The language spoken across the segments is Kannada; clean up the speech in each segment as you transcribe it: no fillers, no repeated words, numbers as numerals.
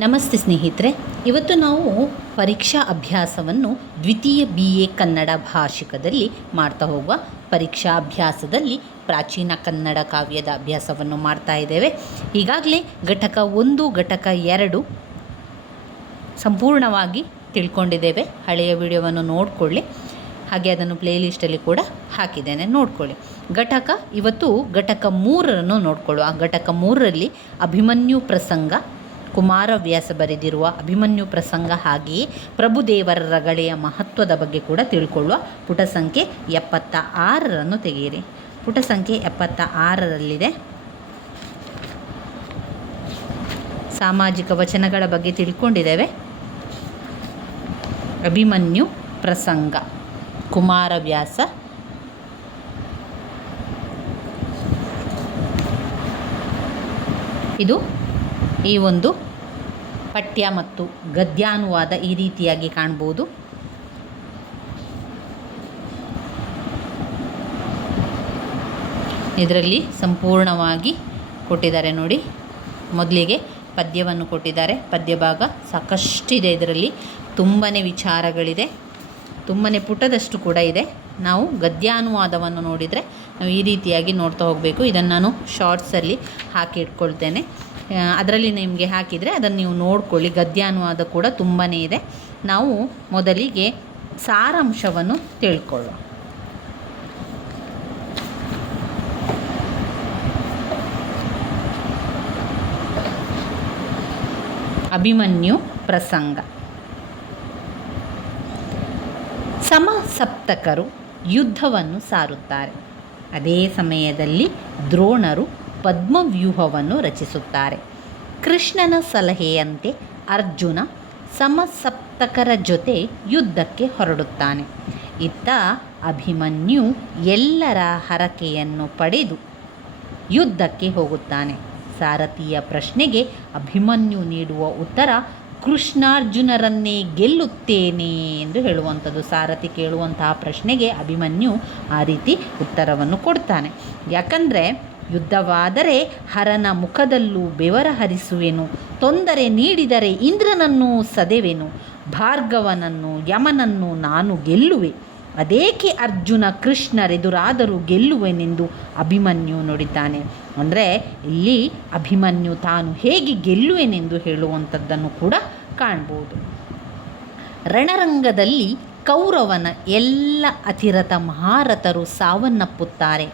ನಮಸ್ತೆ ಸ್ನೇಹಿತರೆ, ಇವತ್ತು ನಾವು ಪರೀಕ್ಷಾ ಅಭ್ಯಾಸವನ್ನು ದ್ವಿತೀಯ BA ಕನ್ನಡ ಭಾಷಿಕದಲ್ಲಿ ಮಾಡ್ತಾ ಹೋಗುವ. ಪರೀಕ್ಷಾ ಅಭ್ಯಾಸದಲ್ಲಿ ಪ್ರಾಚೀನ ಕನ್ನಡ ಕಾವ್ಯದ ಅಭ್ಯಾಸವನ್ನು ಮಾಡ್ತಾ ಇದ್ದೇವೆ. ಈಗಾಗಲೇ ಘಟಕ 1 ಘಟಕ 2 ಸಂಪೂರ್ಣವಾಗಿ ತಿಳ್ಕೊಂಡಿದ್ದೇವೆ. ಹಳೆಯ ವಿಡಿಯೋವನ್ನು ನೋಡಿಕೊಳ್ಳಿ, ಹಾಗೆ ಅದನ್ನು ಪ್ಲೇಲಿಸ್ಟಲ್ಲಿ ಕೂಡ ಹಾಕಿದ್ದೇನೆ, ನೋಡ್ಕೊಳ್ಳಿ. ಇವತ್ತು ಘಟಕ 3 ನೋಡಿಕೊಳ್ಳುವ. ಘಟಕ 3ರಲ್ಲಿ ಅಭಿಮನ್ಯು ಪ್ರಸಂಗ, ಕುಮಾರವ್ಯಾಸ ಬರೆದಿರುವ ಅಭಿಮನ್ಯು ಪ್ರಸಂಗ, ಹಾಗೆಯೇ ಪ್ರಭುದೇವರ ರಗಳೆಯ ಮಹತ್ವದ ಬಗ್ಗೆ ಕೂಡ ತಿಳ್ಕೊಳ್ಳುವ. ಪುಟ ಸಂಖ್ಯೆ 76 ತೆಗೆಯಿರಿ. ಪುಟ ಸಂಖ್ಯೆ 76ರಲ್ಲಿದೆ ಸಾಮಾಜಿಕ ವಚನಗಳ ಬಗ್ಗೆ ತಿಳ್ಕೊಂಡಿದ್ದೇವೆ. ಅಭಿಮನ್ಯು ಪ್ರಸಂಗ, ಕುಮಾರವ್ಯಾಸ. ಇದು ಈ ಒಂದು ಪಠ್ಯ ಮತ್ತು ಗದ್ಯಾನುವಾದ ಈ ರೀತಿಯಾಗಿ ಕಾಣ್ಬೋದು. ಇದರಲ್ಲಿ ಸಂಪೂರ್ಣವಾಗಿ ಕೊಟ್ಟಿದ್ದಾರೆ ನೋಡಿ. ಮೊದಲಿಗೆ ಪದ್ಯವನ್ನು ಕೊಟ್ಟಿದ್ದಾರೆ. ಪದ್ಯ ಭಾಗ ಸಾಕಷ್ಟಿದೆ. ಇದರಲ್ಲಿ ತುಂಬಾ ವಿಚಾರಗಳಿದೆ, ತುಂಬಾ ಪುಟದಷ್ಟು ಕೂಡ ಇದೆ. ನಾವು ಗದ್ಯಾನುವಾದವನ್ನು ನೋಡಿದರೆ ನಾವು ಈ ರೀತಿಯಾಗಿ ನೋಡ್ತಾ ಹೋಗಬೇಕು. ಇದನ್ನು ನಾನು ಶಾರ್ಟ್ಸಲ್ಲಿ ಹಾಕಿ ಇಟ್ಕೊಳ್ತೇನೆ. ಅದರಲ್ಲಿ ನಿಮಗೆ ಹಾಕಿದರೆ ಅದನ್ನು ನೀವು ನೋಡ್ಕೊಳ್ಳಿ. ಗದ್ಯಾನುವಾದ ಕೂಡ ತುಂಬಾ ಇದೆ. ನಾವು ಮೊದಲಿಗೆ ಸಾರಾಂಶವನ್ನು ತಿಳ್ಕೊಳ್ಳೋಣ. ಅಭಿಮನ್ಯು ಪ್ರಸಂಗ. ಸಮಸಪ್ತಕರು ಯುದ್ಧವನ್ನು ಸಾರುತ್ತಾರೆ. ಅದೇ ಸಮಯದಲ್ಲಿ ದ್ರೋಣರು ಪದ್ಮವ್ಯೂಹವನ್ನು ರಚಿಸುತ್ತಾರೆ. ಕೃಷ್ಣನ ಸಲಹೆಯಂತೆ ಅರ್ಜುನ ಸಮಸಪ್ತಕರ ಜೊತೆ ಯುದ್ಧಕ್ಕೆ ಹೊರಡುತ್ತಾನೆ. ಇತ್ತ ಅಭಿಮನ್ಯು ಎಲ್ಲರ ಹರಕೆಯನ್ನು ಪಡೆದು ಯುದ್ಧಕ್ಕೆ ಹೋಗುತ್ತಾನೆ. ಸಾರಥಿಯ ಪ್ರಶ್ನೆಗೆ ಅಭಿಮನ್ಯು ನೀಡುವ ಉತ್ತರ ಕೃಷ್ಣಾರ್ಜುನರನ್ನೇ ಗೆಲ್ಲುತ್ತೇನೆ ಎಂದು ಹೇಳುವಂಥದ್ದು. ಸಾರಥಿ ಕೇಳುವಂತಹ ಪ್ರಶ್ನೆಗೆ ಅಭಿಮನ್ಯು ಆ ರೀತಿ ಉತ್ತರವನ್ನು ಕೊಡ್ತಾನೆ. ಯಾಕಂದರೆ ಯುದ್ಧವಾದರೆ ಹರನ ಮುಖದಲ್ಲೂ ಬೆವರ ಹರಿಸುವೆನು, ತೊಂದರೆ ನೀಡಿದರೆ ಇಂದ್ರನನ್ನು ಸದೆವೆನು, ಭಾರ್ಗವನನ್ನು ಯಮನನ್ನು ನಾನು ಗೆಲ್ಲುವೆ, ಅದೇಕೆ ಅರ್ಜುನ ಕೃಷ್ಣರೆದುರಾದರೂ ಗೆಲ್ಲುವೆನೆಂದು ಅಭಿಮನ್ಯು ನುಡಿತಾನೆ. ಅಂದರೆ ಇಲ್ಲಿ ಅಭಿಮನ್ಯು ತಾನು ಹೇಗೆ ಗೆಲ್ಲುವೆನೆಂದು ಹೇಳುವಂಥದ್ದನ್ನು ಕೂಡ ಕಾಣ್ಬೋದು. ರಣರಂಗದಲ್ಲಿ ಕೌರವನ ಎಲ್ಲ ಅತಿರಥ ಮಹಾರಥರು ಸಾವನ್ನಪ್ಪುತ್ತಾರೆ.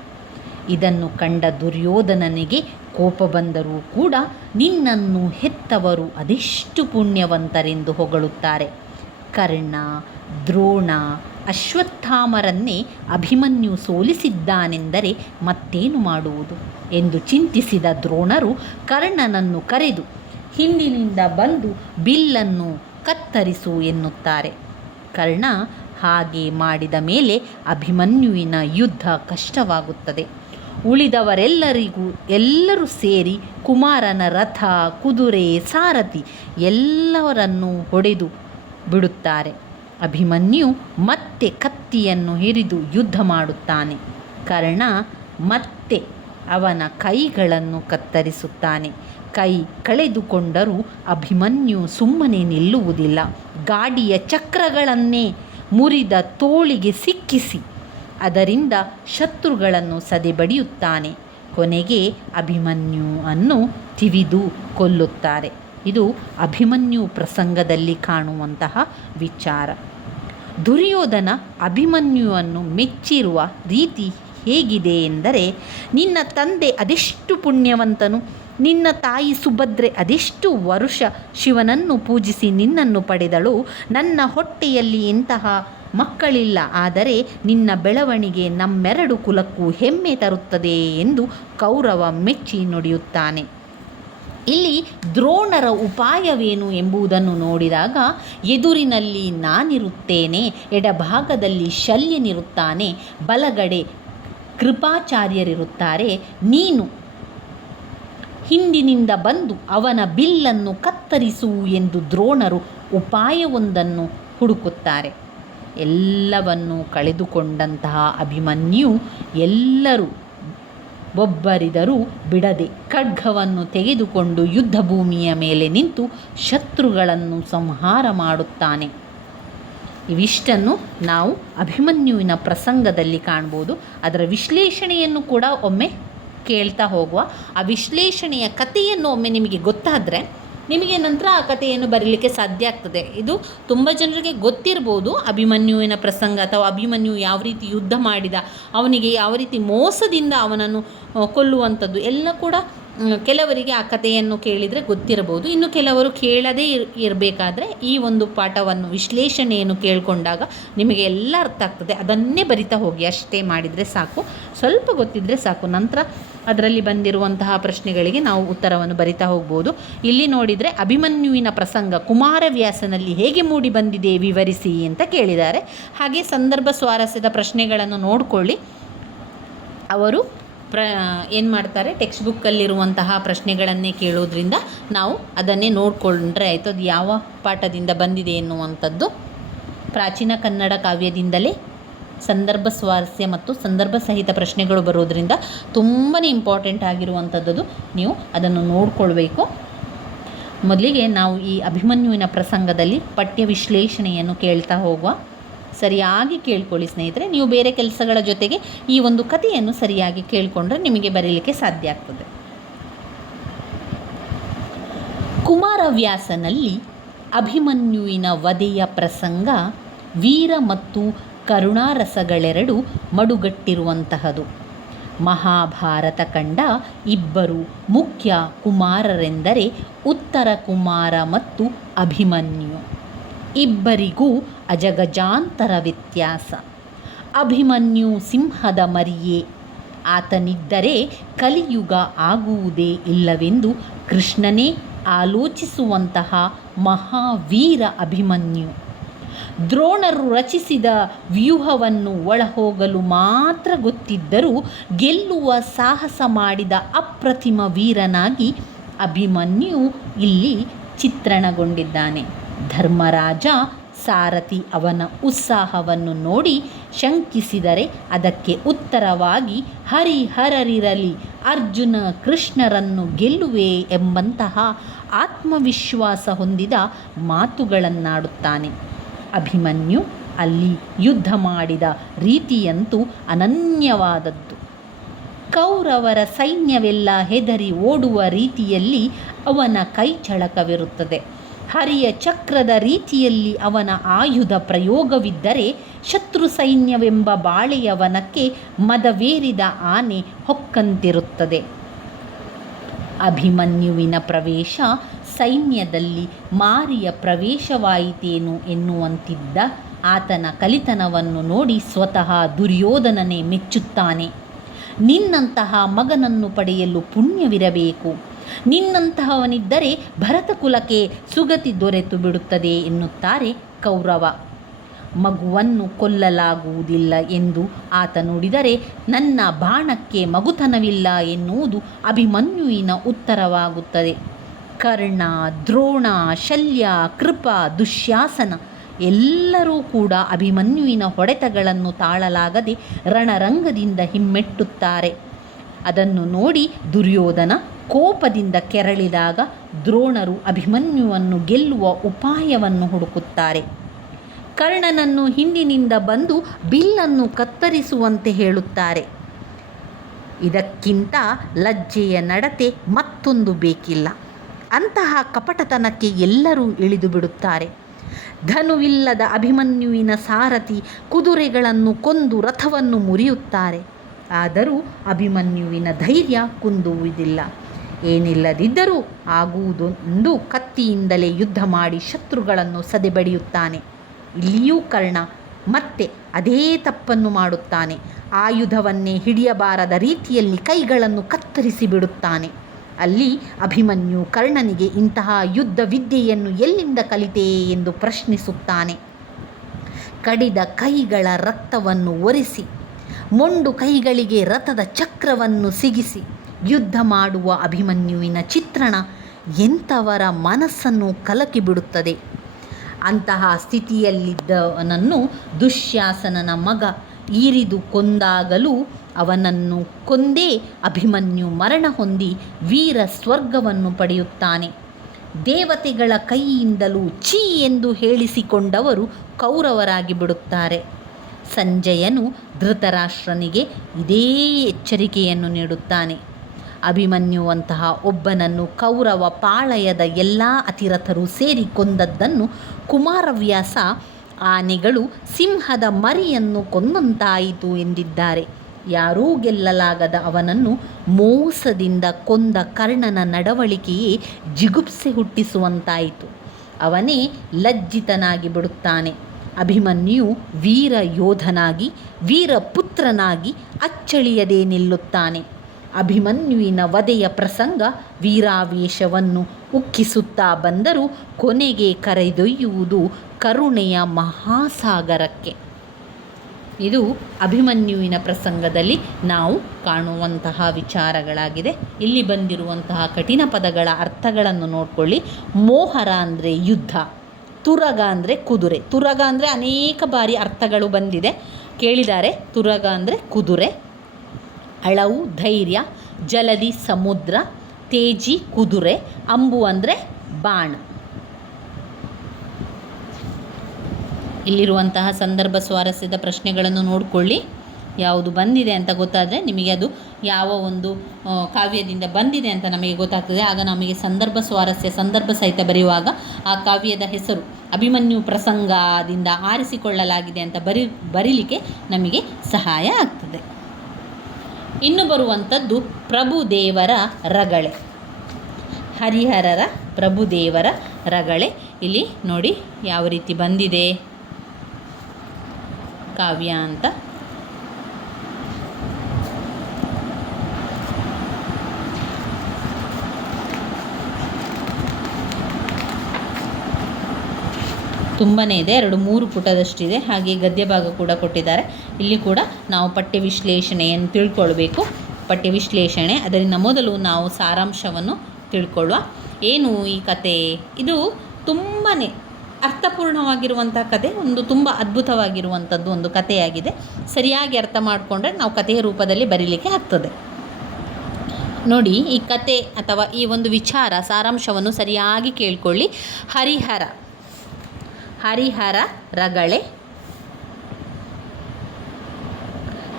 ಇದನ್ನು ಕಂಡ ದುರ್ಯೋಧನನಿಗೆ ಕೋಪ ಬಂದರೂ ಕೂಡ ನಿನ್ನನ್ನು ಹೆತ್ತವರು ಅದೆಷ್ಟು ಪುಣ್ಯವಂತರೆಂದು ಹೊಗಳುತ್ತಾರೆ. ಕರ್ಣ, ದ್ರೋಣ, ಅಶ್ವತ್ಥಾಮರನ್ನೇ ಅಭಿಮನ್ಯು ಸೋಲಿಸಿದ್ದಾನೆಂದರೆ ಮತ್ತೇನು ಮಾಡುವುದು ಎಂದು ಚಿಂತಿಸಿದ ದ್ರೋಣರು ಕರ್ಣನನ್ನು ಕರೆದು ಹಿಂದಿನಿಂದ ಬಂದು ಬಿಲ್ಲನ್ನು ಕತ್ತರಿಸು ಎನ್ನುತ್ತಾರೆ. ಕರ್ಣ ಹಾಗೆ ಮಾಡಿದ ಮೇಲೆ ಅಭಿಮನ್ಯುವಿನ ಯುದ್ಧ ಕಷ್ಟವಾಗುತ್ತದೆ. ಎಲ್ಲರೂ ಸೇರಿ ಕುಮಾರನ ರಥ, ಕುದುರೆ, ಸಾರಥಿ ಎಲ್ಲವರನ್ನೂ ಹೊಡೆದು ಬಿಡುತ್ತಾರೆ. ಅಭಿಮನ್ಯು ಮತ್ತೆ ಕತ್ತಿಯನ್ನು ಹಿರಿದು ಯುದ್ಧ ಮಾಡುತ್ತಾನೆ. ಕರ್ಣ ಮತ್ತೆ ಅವನ ಕೈಗಳನ್ನು ಕತ್ತರಿಸುತ್ತಾನೆ. ಕೈ ಕಳೆದುಕೊಂಡರೂ ಅಭಿಮನ್ಯು ಸುಮ್ಮನೆ ನಿಲ್ಲುವುದಿಲ್ಲ. ಗಾಡಿಯ ಚಕ್ರಗಳನ್ನೇ ಮುರಿದ ತೋಳಿಗೆ ಸಿಕ್ಕಿಸಿ ಅದರಿಂದ ಶತ್ರುಗಳನ್ನು ಸದೆಬಡಿಯುತ್ತಾನೆ. ಕೊನೆಗೆ ಅಭಿಮನ್ಯುವನ್ನು ತಿವಿದು ಕೊಲ್ಲುತ್ತಾರೆ. ಇದು ಅಭಿಮನ್ಯು ಪ್ರಸಂಗದಲ್ಲಿ ಕಾಣುವಂತಹ ವಿಚಾರ. ದುರ್ಯೋಧನ ಅಭಿಮನ್ಯುವನ್ನು ಮೆಚ್ಚಿರುವ ರೀತಿ ಹೇಗಿದೆ ಎಂದರೆ, ನಿನ್ನ ತಂದೆ ಅದೆಷ್ಟು ಪುಣ್ಯವಂತನು, ನಿನ್ನ ತಾಯಿ ಸುಭದ್ರೆ ಅದೆಷ್ಟು ವರುಷ ಶಿವನನ್ನು ಪೂಜಿಸಿ ನಿನ್ನನ್ನು ಪಡೆದಳು. ನನ್ನ ಹೊಟ್ಟೆಯಲ್ಲಿ ಇಂತಹ ಮಕ್ಕಳಿಲ್ಲ, ಆದರೆ ನಿನ್ನ ಬೆಳವಣಿಗೆ ನಮ್ಮೆರಡು ಕುಲಕ್ಕೂ ಹೆಮ್ಮೆ ತರುತ್ತದೆ ಎಂದು ಕೌರವ ಮೆಚ್ಚಿ ನುಡಿಯುತ್ತಾನೆ. ಇಲ್ಲಿ ದ್ರೋಣರ ಉಪಾಯವೇನು ಎಂಬುದನ್ನು ನೋಡಿದಾಗ, ಎದುರಿನಲ್ಲಿ ನಾನಿರುತ್ತೇನೆ, ಎಡಭಾಗದಲ್ಲಿ ಶಲ್ಯನಿರುತ್ತಾನೆ, ಬಲಗಡೆ ಕೃಪಾಚಾರ್ಯರಿರುತ್ತಾರೆ, ನೀನು ಹಿಂದಿನಿಂದ ಬಂದು ಅವನ ಬಿಲ್ಲನ್ನು ಕತ್ತರಿಸು ಎಂದು ದ್ರೋಣರು ಉಪಾಯವೊಂದನ್ನು ಹುಡುಕುತ್ತಾರೆ. ಎಲ್ಲವನ್ನೂ ಕಳೆದುಕೊಂಡಂತಹ ಅಭಿಮನ್ಯು ಎಲ್ಲರೂ ಒಬ್ಬರಿದರೂ ಬಿಡದೆ ಖಡ್ಗವನ್ನು ತೆಗೆದುಕೊಂಡು ಯುದ್ಧ ಭೂಮಿಯ ಮೇಲೆ ನಿಂತು ಶತ್ರುಗಳನ್ನು ಸಂಹಾರ ಮಾಡುತ್ತಾನೆ. ಇವಿಷ್ಟನ್ನು ನಾವು ಅಭಿಮನ್ಯುವಿನ ಪ್ರಸಂಗದಲ್ಲಿ ಕಾಣ್ಬೋದು. ಅದರ ವಿಶ್ಲೇಷಣೆಯನ್ನು ಕೂಡ ಒಮ್ಮೆ ಕೇಳ್ತಾ ಹೋಗುವ. ಆ ವಿಶ್ಲೇಷಣೆಯ ಕಥೆಯನ್ನು ಒಮ್ಮೆ ನಿಮಗೆ ಗೊತ್ತಾದರೆ ನಿಮಗೆ ನಂತರ ಆ ಕಥೆಯನ್ನು ಬರೀಲಿಕ್ಕೆ ಸಾಧ್ಯ ಆಗ್ತದೆ. ಇದು ತುಂಬ ಜನರಿಗೆ ಗೊತ್ತಿರ್ಬೋದು, ಅಭಿಮನ್ಯುವಿನ ಪ್ರಸಂಗ ಅಥವಾ ಅಭಿಮನ್ಯು ಯಾವ ರೀತಿ ಯುದ್ಧ ಮಾಡಿದ, ಅವನಿಗೆ ಯಾವ ರೀತಿ ಮೋಸದಿಂದ ಅವನನ್ನು ಕೊಲ್ಲುವಂಥದ್ದು ಎಲ್ಲ ಕೂಡ ಕೆಲವರಿಗೆ ಆ ಕಥೆಯನ್ನು ಕೇಳಿದರೆ ಗೊತ್ತಿರಬಹುದು. ಇನ್ನು ಕೆಲವರು ಕೇಳದೇ ಇರಬೇಕಾದ್ರೆ ಈ ಒಂದು ಪಾಠವನ್ನು ವಿಶ್ಲೇಷಣೆಯನ್ನು ಕೇಳಿಕೊಂಡಾಗ ನಿಮಗೆ ಎಲ್ಲ ಅರ್ಥ ಆಗ್ತದೆ. ಅದನ್ನೇ ಬರಿತಾ ಹೋಗಿ, ಅಷ್ಟೇ ಮಾಡಿದರೆ ಸಾಕು, ಸ್ವಲ್ಪ ಗೊತ್ತಿದ್ದರೆ ಸಾಕು. ನಂತರ ಅದರಲ್ಲಿ ಬಂದಿರುವಂತಹ ಪ್ರಶ್ನೆಗಳಿಗೆ ನಾವು ಉತ್ತರವನ್ನು ಬರಿತಾ ಹೋಗ್ಬೋದು. ಇಲ್ಲಿ ನೋಡಿದರೆ ಅಭಿಮನ್ಯುವಿನ ಪ್ರಸಂಗ ಕುಮಾರವ್ಯಾಸನಲ್ಲಿ ಹೇಗೆ ಮೂಡಿ ಬಂದಿದೆ ವಿವರಿಸಿ ಅಂತ ಕೇಳಿದ್ದಾರೆ. ಹಾಗೆ ಸಂದರ್ಭ ಸ್ವಾರಸ್ಯದ ಪ್ರಶ್ನೆಗಳನ್ನು ನೋಡಿಕೊಳ್ಳಿ. ಅವರು ಏನು ಮಾಡ್ತಾರೆ, ಟೆಕ್ಸ್ಟ್ ಬುಕ್ಕಲ್ಲಿರುವಂತಹ ಪ್ರಶ್ನೆಗಳನ್ನೇ ಕೇಳೋದ್ರಿಂದ ನಾವು ಅದನ್ನೇ ನೋಡಿಕೊಂಡ್ರೆ ಆಯಿತು, ಅದು ಯಾವ ಪಾಠದಿಂದ ಬಂದಿದೆ ಎನ್ನುವಂಥದ್ದು. ಪ್ರಾಚೀನ ಕನ್ನಡ ಕಾವ್ಯದಿಂದಲೇ ಸಂದರ್ಭ ಸ್ವಾರಸ್ಯ ಮತ್ತು ಸಂದರ್ಭ ಸಹಿತ ಪ್ರಶ್ನೆಗಳು ಬರೋದರಿಂದ ತುಂಬಾ ಇಂಪಾರ್ಟೆಂಟ್ ಆಗಿರುವಂಥದ್ದು. ನೀವು ಅದನ್ನು ನೋಡಿಕೊಳ್ಬೇಕು. ಮೊದಲಿಗೆ ನಾವು ಈ ಅಭಿಮನ್ಯುವಿನ ಪ್ರಸಂಗದಲ್ಲಿ ಪಠ್ಯ ವಿಶ್ಲೇಷಣೆಯನ್ನು ಕೇಳ್ತಾ ಹೋಗುವ. ಸರಿಯಾಗಿ ಕೇಳ್ಕೊಳ್ಳಿ ಸ್ನೇಹಿತರೆ. ನೀವು ಬೇರೆ ಕೆಲಸಗಳ ಜೊತೆಗೆ ಈ ಒಂದು ಕಥೆಯನ್ನು ಸರಿಯಾಗಿ ಕೇಳಿಕೊಂಡ್ರೆ ನಿಮಗೆ ಬರೀಲಿಕ್ಕೆ ಸಾಧ್ಯ ಆಗ್ತದೆ. ಕುಮಾರವ್ಯಾಸನಲ್ಲಿ ಅಭಿಮನ್ಯುವಿನ ವಧೆಯ ಪ್ರಸಂಗ ವೀರ ಮತ್ತು ಕರುಣಾರಸಗಳೆರಡು ಮಡುಗಟ್ಟಿರುವಂತಹದು. ಮಹಾಭಾರತ ಕಂಡ ಇಬ್ಬರು ಮುಖ್ಯ ಕುಮಾರರೆಂದರೆ ಉತ್ತರ ಕುಮಾರ ಮತ್ತು ಅಭಿಮನ್ಯು. ಇಬ್ಬರಿಗೂ ಅಜಗಜಾಂತರ ವ್ಯತ್ಯಾಸ. ಅಭಿಮನ್ಯು ಸಿಂಹದ ಮರಿಯೇ. ಆತನಿದ್ದರೆ ಕಲಿಯುಗ ಆಗುವುದೇ ಇಲ್ಲವೆಂದು ಕೃಷ್ಣನೇ ಆಲೋಚಿಸುವಂತಹ ಮಹಾವೀರ ಅಭಿಮನ್ಯು. ದ್ರೋಣರು ರಚಿಸಿದ ವ್ಯೂಹವನ್ನು ಒಳಹೋಗಲು ಮಾತ್ರ ಗೊತ್ತಿದ್ದರೂ ಗೆಲ್ಲುವ ಸಾಹಸ ಮಾಡಿದ ಅಪ್ರತಿಮ ವೀರನಾಗಿ ಅಭಿಮನ್ಯು ಇಲ್ಲಿ ಚಿತ್ರಣಗೊಂಡಿದ್ದಾನೆ. ಧರ್ಮರಾಜ ಸಾರಥಿ ಅವನ ಉತ್ಸಾಹವನ್ನು ನೋಡಿ ಶಂಕಿಸಿದರೆ ಅದಕ್ಕೆ ಉತ್ತರವಾಗಿ ಹರಿಹರರಿರಲಿ ಅರ್ಜುನ ಕೃಷ್ಣರನ್ನು ಗೆಲ್ಲುವೆ ಎಂಬಂತಹ ಆತ್ಮವಿಶ್ವಾಸ ಹೊಂದಿದ ಮಾತುಗಳನ್ನಾಡುತ್ತಾನೆ. ಅಭಿಮನ್ಯು ಅಲ್ಲಿ ಯುದ್ಧ ಮಾಡಿದ ರೀತಿಯಂತೂ ಅನನ್ಯವಾದದ್ದು. ಕೌರವರ ಸೈನ್ಯವೆಲ್ಲ ಹೆದರಿ ಓಡುವ ರೀತಿಯಲ್ಲಿ ಅವನ ಕೈಚಳಕವಿರುತ್ತದೆ. ಹರಿಯ ಚಕ್ರದ ರೀತಿಯಲ್ಲಿ ಅವನ ಆಯುಧ ಪ್ರಯೋಗವಿದ್ದರೆ ಶತ್ರು ಸೈನ್ಯವೆಂಬ ಬಾಳೆಯ ವನಕ್ಕೆ ಮದವೇರಿದ ಆನೆ ಹೊಕ್ಕಂತಿರುತ್ತದೆ. ಅಭಿಮನ್ಯುವಿನ ಪ್ರವೇಶ ಸೈನ್ಯದಲ್ಲಿ ಮಾರಿಯ ಪ್ರವೇಶವಾಯಿತೇನು ಎನ್ನುವಂತಿದ್ದ ಆತನ ಕಲಿತನವನ್ನು ನೋಡಿ ಸ್ವತಃ ದುರ್ಯೋಧನನೇ ಮೆಚ್ಚುತ್ತಾನೆ. ನಿನ್ನಂತಹ ಮಗನನ್ನು ಪಡೆಯಲು ಪುಣ್ಯವಿರಬೇಕು. ನಿನ್ನಂತಹವನಿದ್ದರೆ ಭರತಕುಲಕ್ಕೆ ಸುಗತಿ ದೊರೆತು ಬಿಡುತ್ತದೆ ಎನ್ನುತ್ತಾರೆ ಕೌರವ. ಮಗುವನ್ನು ಕೊಲ್ಲಲಾಗುವುದಿಲ್ಲ ಎಂದು ಆತ ನುಡಿದರೆ ನನ್ನ ಬಾಣಕ್ಕೆ ಮಗುತನವಿಲ್ಲ ಎನ್ನುವುದು ಅಭಿಮನ್ಯುವಿನ ಉತ್ತರವಾಗುತ್ತದೆ. ಕರ್ಣ, ದ್ರೋಣ, ಶಲ್ಯ, ಕೃಪ, ದುಶ್ಯಾಸನ ಎಲ್ಲರೂ ಕೂಡ ಅಭಿಮನ್ಯುವಿನ ಹೊಡೆತಗಳನ್ನು ತಾಳಲಾಗದೆ ರಣರಂಗದಿಂದ ಹಿಮ್ಮೆಟ್ಟುತ್ತಾರೆ. ಅದನ್ನು ನೋಡಿ ದುರ್ಯೋಧನ ಕೋಪದಿಂದ ಕೆರಳಿದಾಗ ದ್ರೋಣರು ಅಭಿಮನ್ಯುವನ್ನು ಗೆಲ್ಲುವ ಉಪಾಯವನ್ನು ಹುಡುಕುತ್ತಾರೆ. ಕರ್ಣನನ್ನು ಹಿಂದಿನಿಂದ ಬಂದು ಬಿಲ್ಲನ್ನು ಕತ್ತರಿಸುವಂತೆ ಹೇಳುತ್ತಾರೆ. ಇದಕ್ಕಿಂತ ಲಜ್ಜೆಯ ನಡತೆ ಮತ್ತೊಂದು ಬೇಕಿಲ್ಲ. ಅಂತಹ ಕಪಟತನಕ್ಕೆ ಎಲ್ಲರೂ ಇಳಿದು ಬಿಡುತ್ತಾರೆ. ಧನುವಿಲ್ಲದ ಅಭಿಮನ್ಯುವಿನ ಸಾರಥಿ ಕುದುರೆಗಳನ್ನು ಕೊಂದು ರಥವನ್ನು ಮುರಿಯುತ್ತಾರೆ. ಆದರೂ ಅಭಿಮನ್ಯುವಿನ ಧೈರ್ಯ ಕುಂದುವುದಿಲ್ಲ. ಏನಿಲ್ಲದಿದ್ದರೂ ಆಗುವುದೊಂದು ಕತ್ತಿಯಿಂದಲೇ ಯುದ್ಧ ಮಾಡಿ ಶತ್ರುಗಳನ್ನು ಸದೆಬಡಿಯುತ್ತಾನೆ. ಇಲ್ಲಿಯೂ ಕರ್ಣ ಮತ್ತೆ ಅದೇ ತಪ್ಪನ್ನು ಮಾಡುತ್ತಾನೆ. ಆಯುಧವನ್ನೇ ಹಿಡಿಯಬಾರದ ರೀತಿಯಲ್ಲಿ ಕೈಗಳನ್ನು ಕತ್ತರಿಸಿ ಬಿಡುತ್ತಾನೆ. ಅಲ್ಲಿ ಅಭಿಮನ್ಯು ಕರ್ಣನಿಗೆ ಇಂತಹ ಯುದ್ಧ ವಿದ್ಯೆಯನ್ನು ಎಲ್ಲಿಂದ ಕಲಿತೆ ಎಂದು ಪ್ರಶ್ನಿಸುತ್ತಾನೆ. ಕಡಿದ ಕೈಗಳ ರಕ್ತವನ್ನು ಒರೆಸಿ ಮೊಂಡು ಕೈಗಳಿಗೆ ರಥದ ಚಕ್ರವನ್ನು ಸಿಗಿಸಿ ಯುದ್ಧ ಮಾಡುವ ಅಭಿಮನ್ಯುವಿನ ಚಿತ್ರಣ ಎಂಥವರ ಮನಸ್ಸನ್ನು ಕಲಕಿಬಿಡುತ್ತದೆ. ಅಂತಹ ಸ್ಥಿತಿಯಲ್ಲಿದ್ದವನನ್ನು ದುಶ್ಯಾಸನನ ಮಗ ಇರಿದು ಕೊಂದಾಗಲೂ ಅವನನ್ನು ಕೊಂದೇ ಅಭಿಮನ್ಯು ಮರಣ ಹೊಂದಿ ವೀರ ಸ್ವರ್ಗವನ್ನು ಪಡೆಯುತ್ತಾನೆ. ದೇವತೆಗಳ ಕೈಯಿಂದಲೂ ಛೀ ಎಂದು ಹೇಳಿಸಿಕೊಂಡವರು ಕೌರವರಾಗಿ ಬಿಡುತ್ತಾರೆ. ಸಂಜಯನು ಧೃತರಾಷ್ಟ್ರನಿಗೆ ಇದೇ ಎಚ್ಚರಿಕೆಯನ್ನು ನೀಡುತ್ತಾನೆ. ಅಭಿಮನ್ಯುವಂತಹ ಒಬ್ಬನನ್ನು ಕೌರವ ಪಾಳಯದ ಎಲ್ಲ ಅತಿರಥರು ಸೇರಿ ಕೊಂದದ್ದನ್ನು ಕುಮಾರವ್ಯಾಸ ಆನೆಗಳು ಸಿಂಹದ ಮರಿಯನ್ನು ಕೊಂದಂತಾಯಿತು ಎಂದಿದ್ದಾರೆ. ಯಾರೂ ಗೆಲ್ಲಲಾಗದ ಅವನನ್ನು ಮೋಸದಿಂದ ಕೊಂದ ಕರ್ಣನ ನಡವಳಿಕೆಯೇ ಜಿಗುಪ್ಸೆ ಹುಟ್ಟಿಸುವಂತಾಯಿತು. ಅವನೇ ಲಜ್ಜಿತನಾಗಿ ಬಿಡುತ್ತಾನೆ. ಅಭಿಮನ್ಯು ವೀರ ಯೋಧನಾಗಿ ವೀರಪುತ್ರನಾಗಿ ಅಚ್ಚಳಿಯದೆ ನಿಲ್ಲುತ್ತಾನೆ. ಅಭಿಮನ್ಯುವಿನ ವಧೆಯ ಪ್ರಸಂಗ ವೀರಾವೇಶವನ್ನು ಉಕ್ಕಿಸುತ್ತಾ ಬಂದರೂ ಕೊನೆಗೆ ಕರೆದೊಯ್ಯುವುದು ಕರುಣೆಯ ಮಹಾಸಾಗರಕ್ಕೆ. ಇದು ಅಭಿಮನ್ಯುವಿನ ಪ್ರಸಂಗದಲ್ಲಿ ನಾವು ಕಾಣುವಂತಹ ವಿಚಾರಗಳಾಗಿದೆ. ಇಲ್ಲಿ ಬಂದಿರುವಂತಹ ಕಠಿಣ ಪದಗಳ ಅರ್ಥಗಳನ್ನು ನೋಡಿಕೊಳ್ಳಿ. ಮೋಹರ ಅಂದರೆ ಯುದ್ಧ, ತುರಗ ಅಂದರೆ ಕುದುರೆ. ತುರಗ ಅಂದರೆ ಅನೇಕ ಬಾರಿ ಅರ್ಥಗಳು ಬಂದಿದೆ, ಕೇಳಿದ್ದಾರೆ. ತುರಗ ಅಂದರೆ ಕುದುರೆ, ಅಳವು ಧೈರ್ಯ, ಜಲದಿ ಸಮುದ್ರ, ತೇಜಿ ಕುದುರೆ, ಅಂಬು ಅಂದರೆ ಬಾಣ. ಇಲ್ಲಿರುವಂತಹ ಸಂದರ್ಭ ಸ್ವಾರಸ್ಯದ ಪ್ರಶ್ನೆಗಳನ್ನು ನೋಡಿಕೊಳ್ಳಿ. ಯಾವುದು ಬಂದಿದೆ ಅಂತ ಗೊತ್ತಾದರೆ ನಿಮಗೆ ಅದು ಯಾವ ಒಂದು ಕಾವ್ಯದಿಂದ ಬಂದಿದೆ ಅಂತ ನಮಗೆ ಗೊತ್ತಾಗ್ತದೆ. ಆಗ ನಮಗೆ ಸಂದರ್ಭ ಸ್ವಾರಸ್ಯ ಸಂದರ್ಭ ಸಹಿತ ಬರೆಯುವಾಗ ಆ ಕಾವ್ಯದ ಹೆಸರು ಅಭಿಮನ್ಯು ಪ್ರಸಂಗದಿಂದ ಆರಿಸಿಕೊಳ್ಳಲಾಗಿದೆ ಅಂತ ಬರೀಲಿಕ್ಕೆ ನಮಗೆ ಸಹಾಯ ಆಗ್ತದೆ. ಇನ್ನು ಬರುವಂಥದ್ದು ಪ್ರಭುದೇವರ ರಗಳೆ. ಹರಿಹರರ ಪ್ರಭುದೇವರ ರಗಳೆ. ಇಲ್ಲಿ ನೋಡಿ ಯಾವ ರೀತಿ ಬಂದಿದೆ ಕಾವ್ಯ ಅಂತ. ತುಂಬಾ ಇದೆ, 2-3 ಪುಟದಷ್ಟಿದೆ. ಹಾಗೆ ಗದ್ಯ ಭಾಗ ಕೂಡ ಕೊಟ್ಟಿದ್ದಾರೆ. ಇಲ್ಲಿ ಕೂಡ ನಾವು ಪಠ್ಯ ವಿಶ್ಲೇಷಣೆಯನ್ನು ತಿಳ್ಕೊಳ್ಬೇಕು. ಪಠ್ಯ ವಿಶ್ಲೇಷಣೆ ಅದರಿಂದ ಮೊದಲು ನಾವು ಸಾರಾಂಶವನ್ನು ತಿಳ್ಕೊಳ್ಳುವ. ಏನು ಈ ಕತೆ? ಇದು ತುಂಬಾ ಅರ್ಥಪೂರ್ಣವಾಗಿರುವಂಥ ಕತೆ, ಒಂದು ತುಂಬ ಅದ್ಭುತವಾಗಿರುವಂಥದ್ದು ಒಂದು ಕಥೆಯಾಗಿದೆ. ಸರಿಯಾಗಿ ಅರ್ಥ ಮಾಡಿಕೊಂಡ್ರೆ ನಾವು ಕಥೆಯ ರೂಪದಲ್ಲಿ ಬರೀಲಿಕ್ಕೆ ಆಗ್ತದೆ. ನೋಡಿ, ಈ ಕತೆ ಅಥವಾ ಈ ಒಂದು ವಿಚಾರ ಸಾರಾಂಶವನ್ನು ಸರಿಯಾಗಿ ಕೇಳಿಕೊಳ್ಳಿ. ಹರಿಹರ ರಗಳೆ.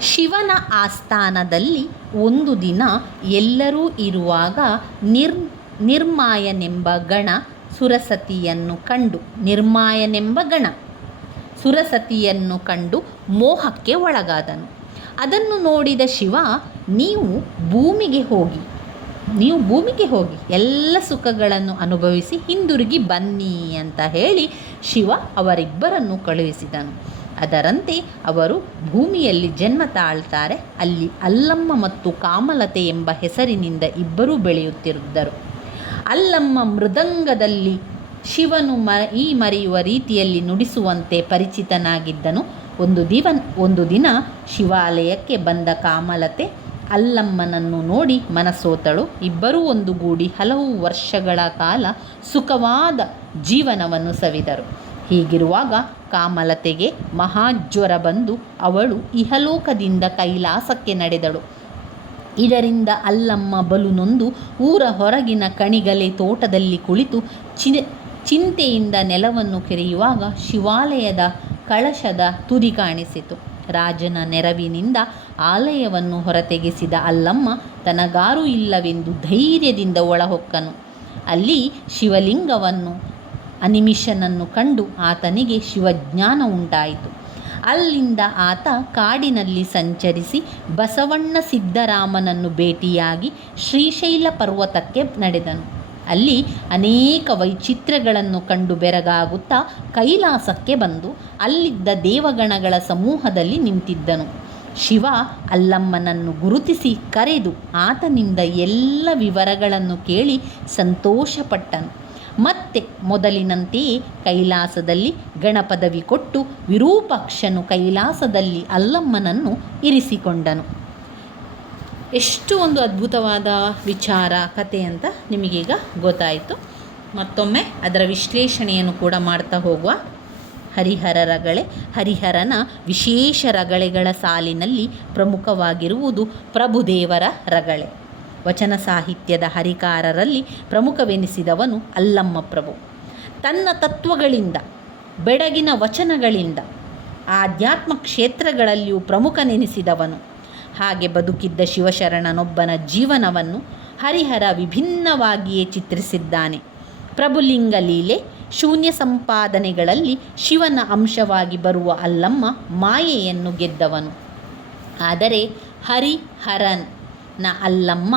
ಶಿವನ ಆಸ್ಥಾನದಲ್ಲಿ ಒಂದು ದಿನ ಎಲ್ಲರೂ ಇರುವಾಗ ನಿರ್ಮಾಯನೆಂಬ ಗಣ ಸುರಸತಿಯನ್ನು ಕಂಡು ಮೋಹಕ್ಕೆ ಒಳಗಾದನು. ಅದನ್ನು ನೋಡಿದ ಶಿವ, ನೀವು ಭೂಮಿಗೆ ಹೋಗಿ ಎಲ್ಲ ಸುಖಗಳನ್ನು ಅನುಭವಿಸಿ ಹಿಂದಿರುಗಿ ಬನ್ನಿ ಅಂತ ಹೇಳಿ ಶಿವ ಅವರಿಬ್ಬರನ್ನು ಕಳುಹಿಸಿದನು. ಅದರಂತೆ ಅವರು ಭೂಮಿಯಲ್ಲಿ ಜನ್ಮ ತಾಳ್ತಾರೆ. ಅಲ್ಲಿ ಅಲ್ಲಮ್ಮ ಮತ್ತು ಕಾಮಲತೆ ಎಂಬ ಹೆಸರಿನಿಂದ ಇಬ್ಬರೂ ಬೆಳೆಯುತ್ತಿದ್ದರು. ಅಲ್ಲಮ್ಮ ಮೃದಂಗದಲ್ಲಿ ಶಿವನು ಮರೆಯುವ ರೀತಿಯಲ್ಲಿ ನುಡಿಸುವಂತೆ ಪರಿಚಿತನಾಗಿದ್ದನು. ಒಂದು ದಿನ ಶಿವಾಲಯಕ್ಕೆ ಬಂದ ಕಾಮಲತೆ ಅಲ್ಲಮ್ಮನನ್ನು ನೋಡಿ ಮನಸೋತಳು. ಇಬ್ಬರೂ ಒಂದುಗೂಡಿ ಹಲವು ವರ್ಷಗಳ ಕಾಲ ಸುಖವಾದ ಜೀವನವನ್ನು ಸವಿದರು. ಹೀಗಿರುವಾಗ ಕಾಮಲತೆಗೆ ಮಹಾಜ್ವರ ಬಂದು ಅವಳು ಇಹಲೋಕದಿಂದ ಕೈಲಾಸಕ್ಕೆ ನಡೆದಳು. ಇದರಿಂದ ಅಲ್ಲಮ್ಮ ಬಲು ನೊಂದು ಊರ ಹೊರಗಿನ ಕಣಿಗಲೆ ತೋಟದಲ್ಲಿ ಕುಳಿತು ಚಿಂತೆಯಿಂದ ನೆಲವನ್ನು ಕೆರೆಯುವಾಗ ಶಿವಾಲಯದ ಕಳಶದ ತುದಿ ಕಾಣಿಸಿತು. ರಾಜನ ನೆರವಿನಿಂದ ಆಲಯವನ್ನು ಹೊರತೆಗೆಸಿದ ಅಲ್ಲಮ್ಮ ತನಗಾರೂ ಇಲ್ಲವೆಂದು ಧೈರ್ಯದಿಂದ ಒಳಹೊಕ್ಕನು. ಅಲ್ಲಿ ಶಿವಲಿಂಗವನ್ನು ಅನಿಮಿಷನನ್ನು ಕಂಡು ಆತನಿಗೆ ಶಿವಜ್ಞಾನ ಉಂಟಾಯಿತು. ಅಲ್ಲಿಂದ ಆತ ಕಾಡಿನಲ್ಲಿ ಸಂಚರಿಸಿ ಬಸವಣ್ಣ ಸಿದ್ದರಾಮನನ್ನು ಭೇಟಿಯಾಗಿ ಶ್ರೀಶೈಲ ಪರ್ವತಕ್ಕೆ ನಡೆದನು. ಅಲ್ಲಿ ಅನೇಕ ವೈಚಿತ್ರ್ಯಗಳನ್ನು ಕಂಡು ಬೆರಗಾಗುತ್ತಾ ಕೈಲಾಸಕ್ಕೆ ಬಂದು ಅಲ್ಲಿದ್ದ ದೇವಗಣಗಳ ಸಮೂಹದಲ್ಲಿ ನಿಂತಿದ್ದನು. ಶಿವ ಅಲ್ಲಮ್ಮನನ್ನು ಗುರುತಿಸಿ ಕರೆದು ಆತನಿಂದ ಎಲ್ಲ ವಿವರಗಳನ್ನು ಕೇಳಿ ಸಂತೋಷಪಟ್ಟನು. ಮತ್ತೆ ಮೊದಲಿನಂತೆಯೇ ಕೈಲಾಸದಲ್ಲಿ ಗಣಪದವಿ ಕೊಟ್ಟು ವಿರೂಪಾಕ್ಷನು ಕೈಲಾಸದಲ್ಲಿ ಅಲ್ಲಮ್ಮನನ್ನು ಇರಿಸಿಕೊಂಡನು. ಎಷ್ಟು ಒಂದು ಅದ್ಭುತವಾದ ವಿಚಾರ ಕತೆ ಅಂತ ನಿಮಗೀಗ ಗೊತ್ತಾಯಿತು. ಮತ್ತೊಮ್ಮೆ ಅದರ ವಿಶ್ಲೇಷಣೆಯನ್ನು ಕೂಡ ಮಾಡ್ತಾ ಹೋಗುವ. ಹರಿಹರನ ವಿಶೇಷ ರಗಳೆಗಳ ಸಾಲಿನಲ್ಲಿ ಪ್ರಮುಖವಾಗಿರುವುದು ಪ್ರಭುದೇವರ ರಗಳೆ. ವಚನ ಸಾಹಿತ್ಯದ ಹರಿಕಾರರಲ್ಲಿ ಪ್ರಮುಖವೆನಿಸಿದವನು ಅಲ್ಲಮ್ಮ ಪ್ರಭು. ತನ್ನ ತತ್ವಗಳಿಂದ, ಬೆಡಗಿನ ವಚನಗಳಿಂದ ಆಧ್ಯಾತ್ಮ ಕ್ಷೇತ್ರಗಳಲ್ಲಿಯೂ ಪ್ರಮುಖನೆನಿಸಿದವನು. ಹಾಗೆ ಬದುಕಿದ್ದ ಶಿವಶರಣನೊಬ್ಬನ ಜೀವನವನ್ನು ಹರಿಹರ ವಿಭಿನ್ನವಾಗಿಯೇ ಚಿತ್ರಿಸಿದ್ದಾನೆ. ಪ್ರಭುಲಿಂಗ ಲೀಲೆ, ಶೂನ್ಯ ಸಂಪಾದನೆಗಳಲ್ಲಿ ಶಿವನ ಅಂಶವಾಗಿ ಬರುವ ಅಲ್ಲಮ್ಮ ಮಾಯೆಯನ್ನು ಗೆದ್ದವನು. ಆದರೆ ಹರಿಹರನ ಅಲ್ಲಮ್ಮ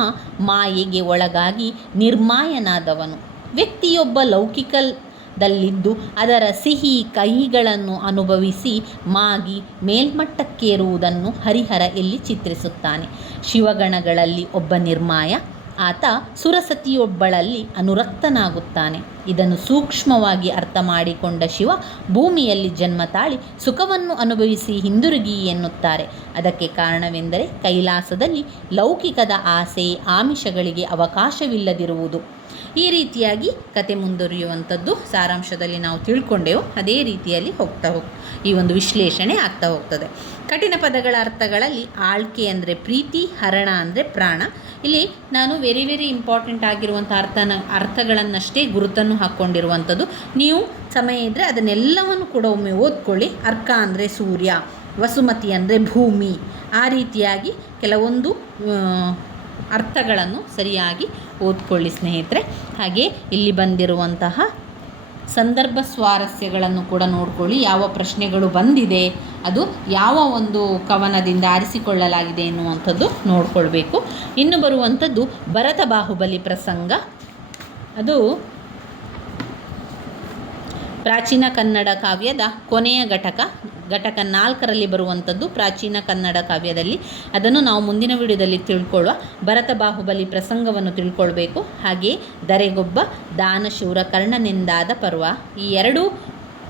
ಮಾಯೆಗೆ ಒಳಗಾಗಿ ನಿರ್ಮಾಯನಾದವನು. ವ್ಯಕ್ತಿಯೊಬ್ಬ ಲೌಕಿಕದಲ್ಲಿದ್ದು ಅದರ ಸಿಹಿ ಕಹಿಗಳನ್ನು ಅನುಭವಿಸಿ ಮಾಗಿ ಮೇಲ್ಮಟ್ಟಕ್ಕೇರುವುದನ್ನು ಹರಿಹರ ಇಲ್ಲಿ ಚಿತ್ರಿಸುತ್ತಾನೆ. ಶಿವಗಣಗಳಲ್ಲಿ ಒಬ್ಬ ನಿರ್ಮಾಯ, ಆತ ಸುರಸತಿಯೊಬ್ಬಳಲ್ಲಿ ಅನುರಕ್ತನಾಗುತ್ತಾನೆ. ಇದನ್ನು ಸೂಕ್ಷ್ಮವಾಗಿ ಅರ್ಥ ಮಾಡಿಕೊಂಡ ಶಿವ ಭೂಮಿಯಲ್ಲಿ ಜನ್ಮ ತಾಳಿ ಸುಖವನ್ನು ಅನುಭವಿಸಿ ಹಿಂದಿರುಗಿ ಎನ್ನುತ್ತಾರೆ. ಅದಕ್ಕೆ ಕಾರಣವೆಂದರೆ ಕೈಲಾಸದಲ್ಲಿ ಲೌಕಿಕದ ಆಸೆ ಆಮಿಷಗಳಿಗೆ ಅವಕಾಶವಿಲ್ಲದಿರುವುದು. ಈ ರೀತಿಯಾಗಿ ಕತೆ ಮುಂದುವರಿಯುವಂಥದ್ದು ಸಾರಾಂಶದಲ್ಲಿ ನಾವು ತಿಳ್ಕೊಂಡೆವು. ಅದೇ ರೀತಿಯಲ್ಲಿ ಈ ಒಂದು ವಿಶ್ಲೇಷಣೆ ಆಗ್ತಾ ಹೋಗ್ತದೆ. ಕಠಿಣ ಪದಗಳ ಅರ್ಥಗಳಲ್ಲಿ ಆಳ್ಕೆ ಅಂದರೆ ಪ್ರೀತಿ, ಹರಣ ಅಂದರೆ ಪ್ರಾಣ. ಇಲ್ಲಿ ನಾನು ವೆರಿ ಇಂಪಾರ್ಟೆಂಟ್ ಆಗಿರುವಂಥ ಅರ್ಥಗಳನ್ನಷ್ಟೇ ಗುರುತನ್ನು ಹಾಕ್ಕೊಂಡಿರುವಂಥದ್ದು. ನೀವು ಸಮಯ ಇದ್ದರೆ ಅದನ್ನೆಲ್ಲವನ್ನು ಕೂಡ ಒಮ್ಮೆ ಓದ್ಕೊಳ್ಳಿ. ಅರ್ಕ ಅಂದರೆ ಸೂರ್ಯ, ವಸುಮತಿ ಅಂದರೆ ಭೂಮಿ, ಆ ರೀತಿಯಾಗಿ ಕೆಲವೊಂದು ಅರ್ಥಗಳನ್ನು ಸರಿಯಾಗಿ ಓದ್ಕೊಳ್ಳಿ ಸ್ನೇಹಿತರೆ. ಹಾಗೆ ಇಲ್ಲಿ ಬಂದಿರುವಂತಹ ಸಂದರ್ಭ ಸ್ವಾರಸ್ಯಗಳನ್ನು ಕೂಡ ನೋಡ್ಕೊಳ್ಳಿ. ಯಾವ ಪ್ರಶ್ನೆಗಳು ಬಂದಿದೆ, ಅದು ಯಾವ ಒಂದು ಕವನದಿಂದ ಆರಿಸಿಕೊಳ್ಳಲಾಗಿದೆ ಎನ್ನುವಂಥದ್ದು ನೋಡ್ಕೊಳ್ಬೇಕು. ಇನ್ನು ಬರುವಂಥದ್ದು ಭರತ ಬಾಹುಬಲಿ ಪ್ರಸಂಗ. ಅದು ಪ್ರಾಚೀನ ಕನ್ನಡ ಕಾವ್ಯದ ಕೊನೆಯ ಘಟಕ 4ರಲ್ಲಿ ಬರುವಂಥದ್ದು. ಪ್ರಾಚೀನ ಕನ್ನಡ ಕಾವ್ಯದಲ್ಲಿ ಅದನ್ನು ನಾವು ಮುಂದಿನ ವಿಡಿಯೋದಲ್ಲಿ ತಿಳ್ಕೊಳ್ಳುವ. ಭರತ ಬಾಹುಬಲಿ ಪ್ರಸಂಗವನ್ನು ತಿಳ್ಕೊಳ್ಬೇಕು. ಹಾಗೆಯೇ ಧರೆಗೊಬ್ಬ ದಾನಶೂರ ಕರ್ಣನೆಂದಾದ ಪರ್ವ, ಈ ಎರಡೂ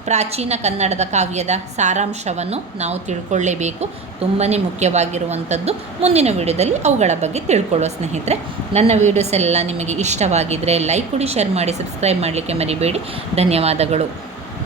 ಪ್ರಾಚೀನ ಕನ್ನಡದ ಕಾವ್ಯದ ಸಾರಾಂಶವನ್ನು ನಾವು ತಿಳ್ಕೊಳ್ಳೇಬೇಕು. ತುಂಬಾ ಮುಖ್ಯವಾಗಿರುವಂಥದ್ದು. ಮುಂದಿನ ವಿಡಿಯೋದಲ್ಲಿ ಅವುಗಳ ಬಗ್ಗೆ ತಿಳ್ಕೊಳ್ಳೋ ಸ್ನೇಹಿತರೆ. ನನ್ನ ವೀಡಿಯೋಸ್ ಎಲ್ಲ ನಿಮಗೆ ಇಷ್ಟವಾಗಿದ್ದರೆ ಲೈಕ್ ಕೊಡಿ, ಶೇರ್ ಮಾಡಿ, ಸಬ್ಸ್ಕ್ರೈಬ್ ಮಾಡಲಿಕ್ಕೆ ಮರಿಬೇಡಿ. ಧನ್ಯವಾದಗಳು.